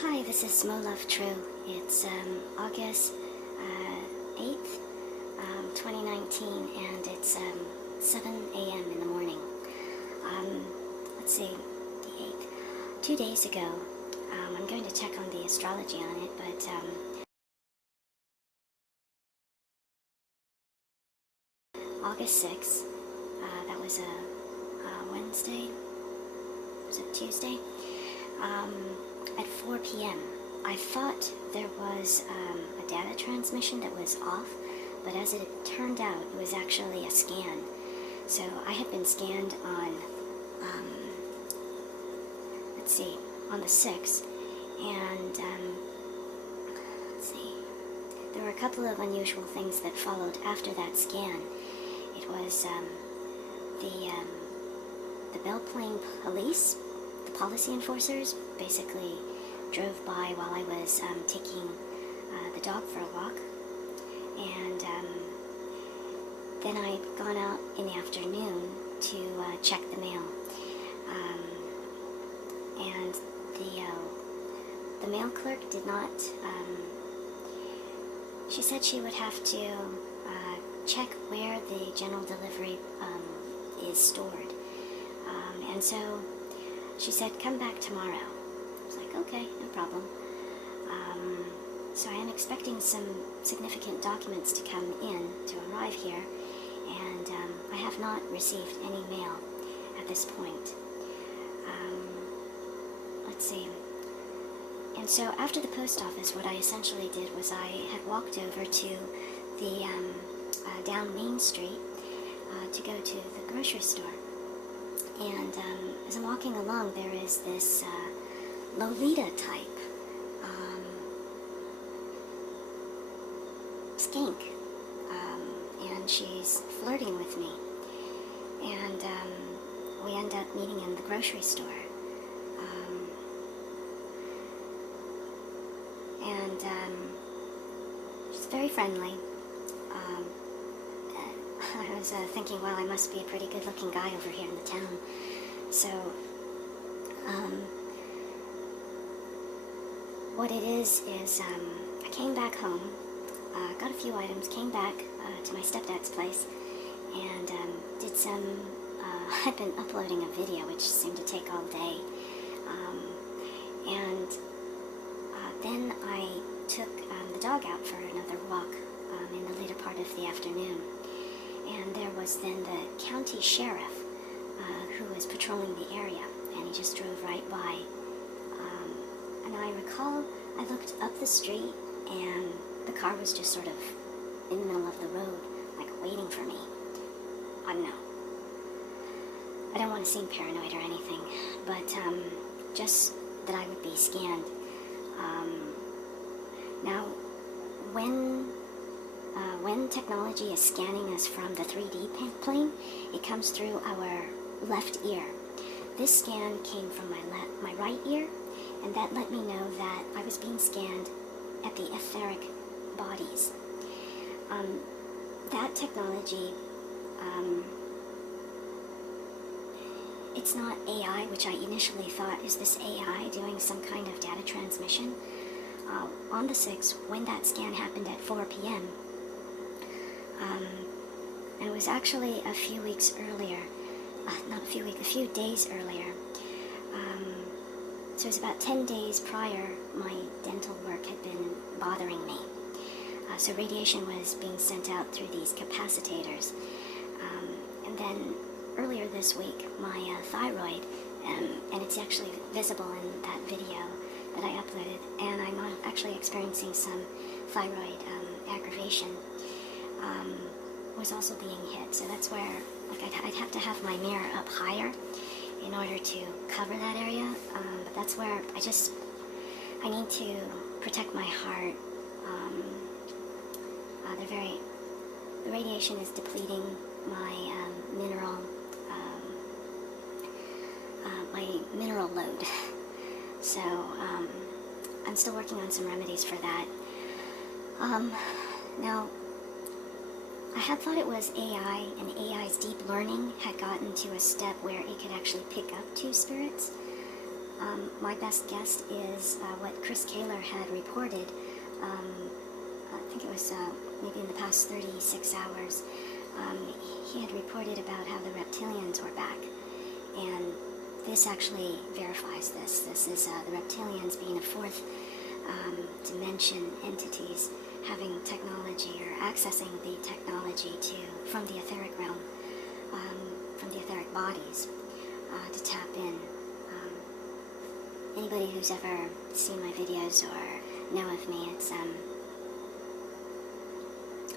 Hi, this is Smo Love True. It's August 8th, 2019, and it's 7 a.m. in the morning. Let's see, the 8th. 2 days ago, I'm going to check on the astrology on it, but August 6th, that was a Wednesday, was it Tuesday? At 4 p.m. I thought there was a data transmission that was off, but as it turned out, it was actually a scan. So I had been scanned on, let's see, on the 6th, and let's see, there were a couple of unusual things that followed after that scan. It was the Belle Plaine police, the policy enforcers, basically drove by while I was taking the dog for a walk, and then I'd gone out in the afternoon to check the mail, and the mail clerk did not, she said she would have to check where the general delivery is stored, and so she said, come back tomorrow. I was like, okay, no problem. So I am expecting some significant documents to come in, to arrive here, and I have not received any mail at this point. Let's see. And so after the post office, what I essentially did was I had walked over to the down Main Street to go to the grocery store. And as I'm walking along, there is this Lolita type skank, and she's flirting with me, and we end up meeting in the grocery store, and she's very friendly. I was thinking, well, I must be a pretty good-looking guy over here in the town. So, what it is I came back home, got a few items, came back to my stepdad's place, and did some, I've been uploading a video, which seemed to take all day, and then I took the dog out for another walk in the later part of the afternoon. And there was then the county sheriff who was patrolling the area, and he just drove right by. And I recall I looked up the street, and the car was just sort of in the middle of the road, like waiting for me. I don't know. I don't want to seem paranoid or anything, but just that I would be scanned. Now, when technology is scanning us from the 3D plane, it comes through our left ear. This scan came from my right ear, and that let me know that I was being scanned at the etheric bodies. That technology, it's not AI, which I initially thought, is this AI doing some kind of data transmission? On the 6th, when that scan happened at 4 p.m., and it was actually a few weeks earlier, a few days earlier. So it was about 10 days prior, my dental work had been bothering me. So radiation was being sent out through these capacitors. And then earlier this week, my thyroid, and it's actually visible in that video that I uploaded, and I'm actually experiencing some thyroid aggravation, was also being hit. So that's where, like, I'd have to have my mirror up higher in order to cover that area, but that's where I need to protect my heart. The radiation is depleting my mineral load. So I'm still working on some remedies for that. Now, I had thought it was AI, and AI's deep learning had gotten to a step where it could actually pick up two spirits. My best guess is what Chris Kaler had reported. I think it was maybe in the past 36 hours. He had reported about how the reptilians were back, and this actually verifies this. This is the reptilians being a fourth dimension entities having technology or accessing the technology from the etheric realm, from the etheric bodies, to tap in. Anybody who's ever seen my videos or know of me, it's I'm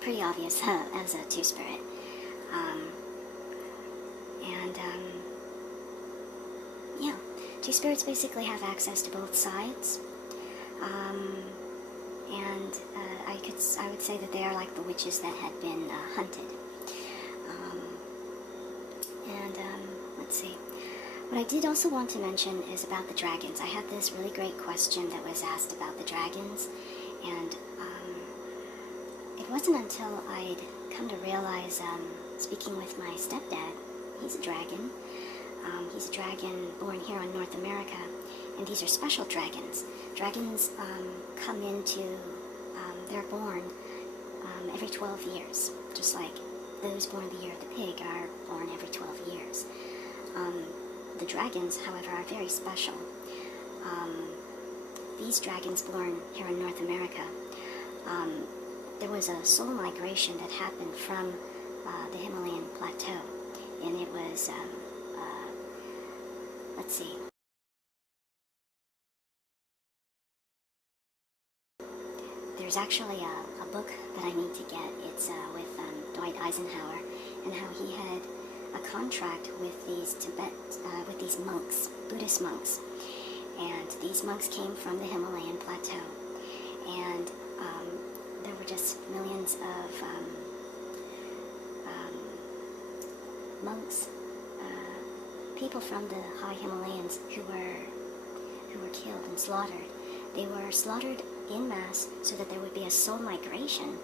pretty obvious as a two-spirit. Yeah, two-spirits basically have access to both sides. I would say that they are like the witches that had been hunted. Let's see. What I did also want to mention is about the dragons. I had this really great question that was asked about the dragons, and it wasn't until I'd come to realize, speaking with my stepdad, he's a dragon. He's a dragon born here in North America, and these are special dragons. Dragons come into, they're born every 12 years, just like those born the year of the pig are born every 12 years. The dragons, however, are very special. These dragons born here in North America, there was a soul migration that happened from the Himalayan plateau, and it was, let's see, there's actually a book that I need to get. It's with Dwight Eisenhower, and how he had a contract with these monks, Buddhist monks, and these monks came from the Himalayan plateau, and there were just millions of monks, people from the high Himalayas who were killed and slaughtered. They were slaughtered en masse so that there would be a soul migration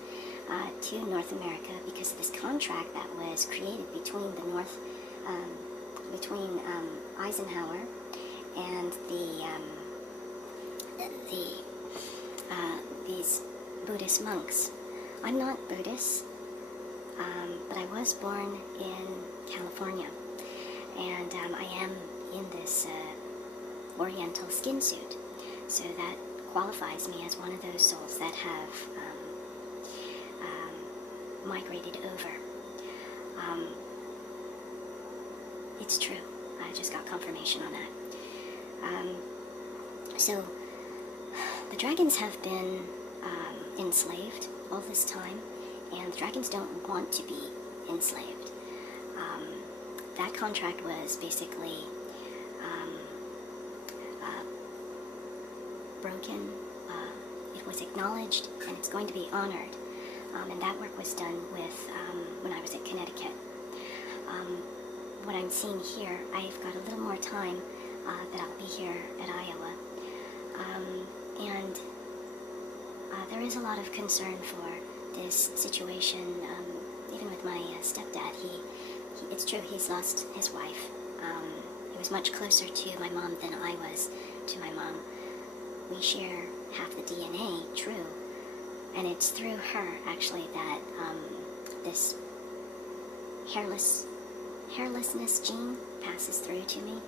to North America because of this contract that was created between between Eisenhower and these Buddhist monks. I'm not Buddhist, but I was born in California, and I am in this oriental skin suit, so that qualifies me as one of those souls that have migrated over. It's true. I just got confirmation on that. So the dragons have been enslaved all this time, and the dragons don't want to be enslaved. That contract was basically broken. It was acknowledged, and it's going to be honored. And that work was done with when I was at Connecticut. What I'm seeing here, I've got a little more time that I'll be here at Iowa. And there is a lot of concern for this situation, even with my stepdad. It's true, he's lost his wife. He was much closer to my mom than I was to my mom. We share half the DNA, true, and it's through her, actually, that this hairlessness gene passes through to me.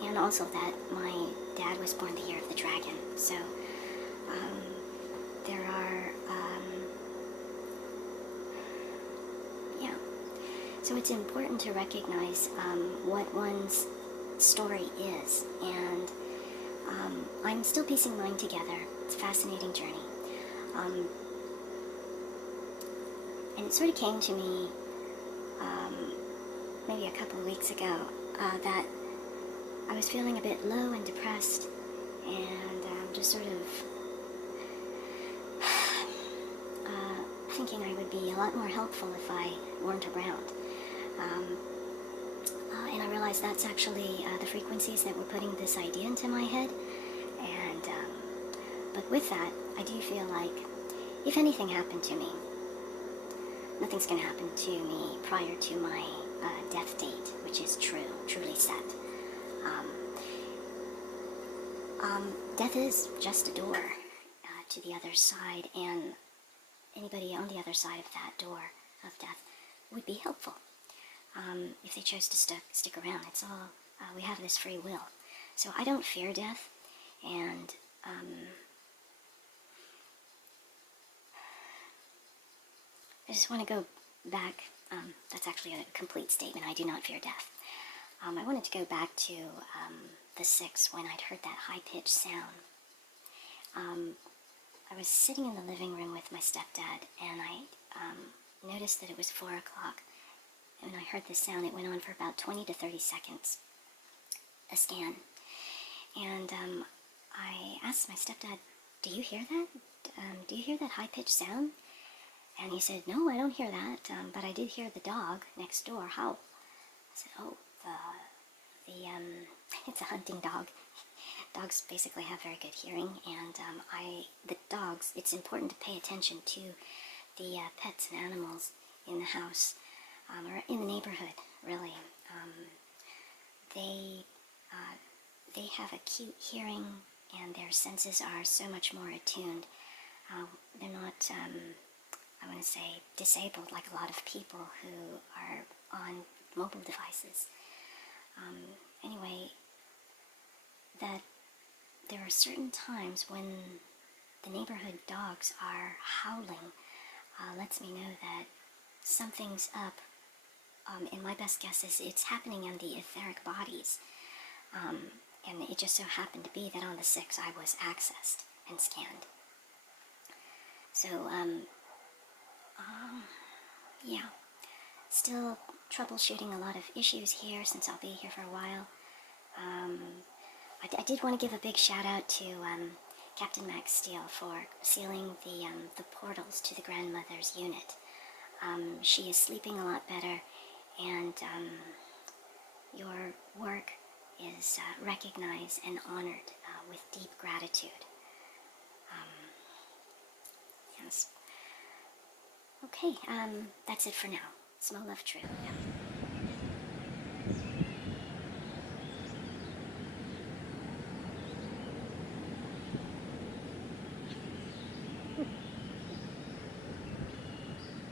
And also that my dad was born the year of the dragon. So there are, yeah. So it's important to recognize what one's story is. And I'm still piecing mine together. It's a fascinating journey. And it sort of came to me maybe a couple of weeks ago that I was feeling a bit low and depressed, and just sort of thinking I would be a lot more helpful if I weren't around. And I realized that's actually the frequencies that were putting this idea into my head. And but with that, I do feel like if anything happened to me, nothing's going to happen to me prior to my death date, which is truly set. Death is just a door to the other side, and anybody on the other side of that door of death would be helpful if they chose to stick around. It's all, we have this free will. So I don't fear death, and I just want to go back. That's actually a complete statement. I do not fear death. I wanted to go back to the 6 when I'd heard that high-pitched sound. I was sitting in the living room with my stepdad, and I noticed that it was 4 o'clock. And when I heard this sound, it went on for about 20 to 30 seconds, a scan. And I asked my stepdad, do you hear that? Do you hear that high-pitched sound? And he said, no, I don't hear that, but I did hear the dog next door howl. I said, oh, it's a hunting dog. Dogs basically have very good hearing, and the dogs, it's important to pay attention to the pets and animals in the house, or in the neighborhood, really. They have acute hearing, and their senses are so much more attuned. They're not, I want to say, disabled like a lot of people who are on mobile devices. Anyway, that there are certain times when the neighborhood dogs are howling, lets me know that something's up. And my best guess is it's happening in the etheric bodies. And it just so happened to be that on the 6th I was accessed and scanned. So, yeah, still troubleshooting a lot of issues here since I'll be here for a while. I did want to give a big shout out to Captain Max Steele for sealing the portals to the grandmother's unit. She is sleeping a lot better, and your work is recognized and honored with deep gratitude. Yes. Okay, that's it for now. Small love, true. Yeah.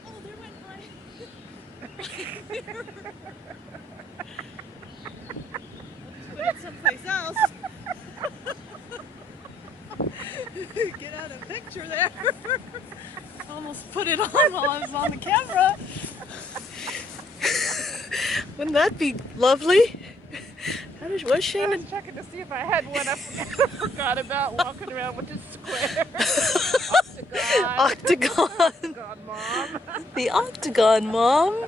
Oh, there went my... Put it someplace else. Get out of the picture there. Almost put it on while I was on the camera. Wouldn't that be lovely? How did, was Shane? I was checking to see if I had one. I forgot about walking around with this square. Octagon. Octagon. Octagon, Mom. The Octagon, Mom.